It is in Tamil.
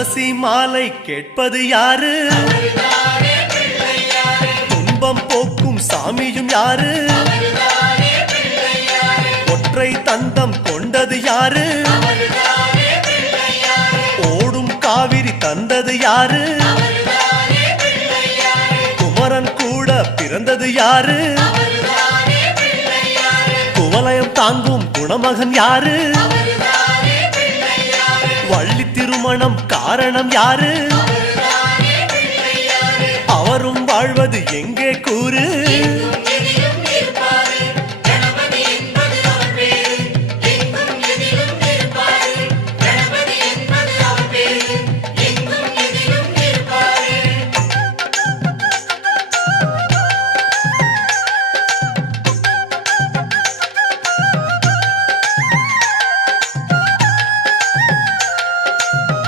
துளசி மாலை கேட்பது யாரு? துன்பம் போக்கும் சாமியும் யாரு? ஒற்றை தந்தம் கொண்டது யாரு? ஓடும் காவிரி தந்தது யாரு? குமரன் கூட பிறந்தது யாரு? குவலயம் தாங்கும் குணமகன் யாரு? வள்ளி திருமணம் காரணம் யாரு? அவரும் வாழ்வது எங்கே கூறு?